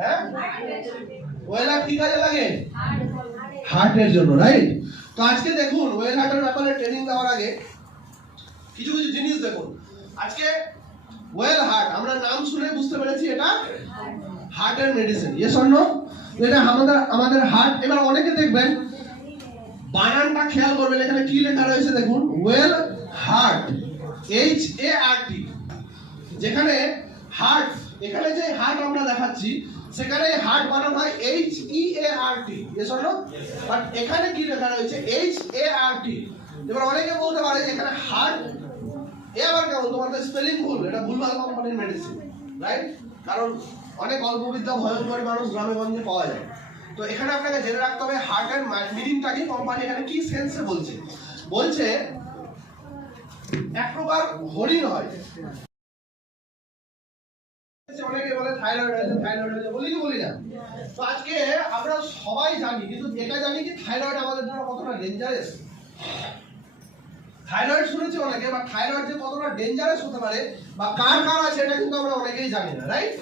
হ্যাঁ, well heart কি কাজে লাগে? হার্টের জন্য, রাইট? তো আজকে দেখুন ওয়েল হার্টের ব্যাপারে ট্রেনিং দেওয়ার আগে কিছু কিছু জিনিস দেখুন। আজকে ওয়েল হার্ট আমরা নাম শুনে বুঝতে পেরেছি এটা হার্টের মেডিসিন, ইয়েস অর নো? এটা আমাদের হার্ট। এবার অনেকে দেখবেন বানানটা খেয়াল করবেন, এখানে কি লেখা রয়েছে দেখুন, ওয়েল হার্ট, HART। যেখানে হার্ট, এখানে যে হার্ট আমরা দেখাচ্ছি সেখানে হার্ট বানান হয় HEART, yes or no? But এখানে কি লেখা রয়েছে HART। এবার অনেকে বলতে পারে যে এখানে হার্ট, এ আবার কেমন, তোমাদের স্পেলিং ভুল, এটা ভুলভাল কোম্পানির মেডিসিন, রাইট? কারণ অনেক অল্পবিদ্যা ভয়ঙ্কর মানুষ গ্রামে গঞ্জে পাওয়া যায়। তো এখানে আপনাকে জেনে রাখতে হবে হার্টের মিনিংটা কি, কোম্পানি এখানে কি সেন্সে বলছে। বলছে এক প্রকার হরিণ হয়, অনেকে বলে থাইরয়েড হয়েছে, থাইরয়েড হয়েছে, বলি কি বলি না? তো আজকে আমরা সবাই জানি, কিন্তু এটা জানি কি থাইরয়েড আমাদের জন্য কতটা ডেঞ্জারাস। থাইরয়েড শুনেছি অনেকে, বা থাইরয়েড যে কতটা ডেঞ্জারাস হতে পারে বা কার কার আছে এটা কিন্তু আমরা অনেকেই জানি না, রাইট?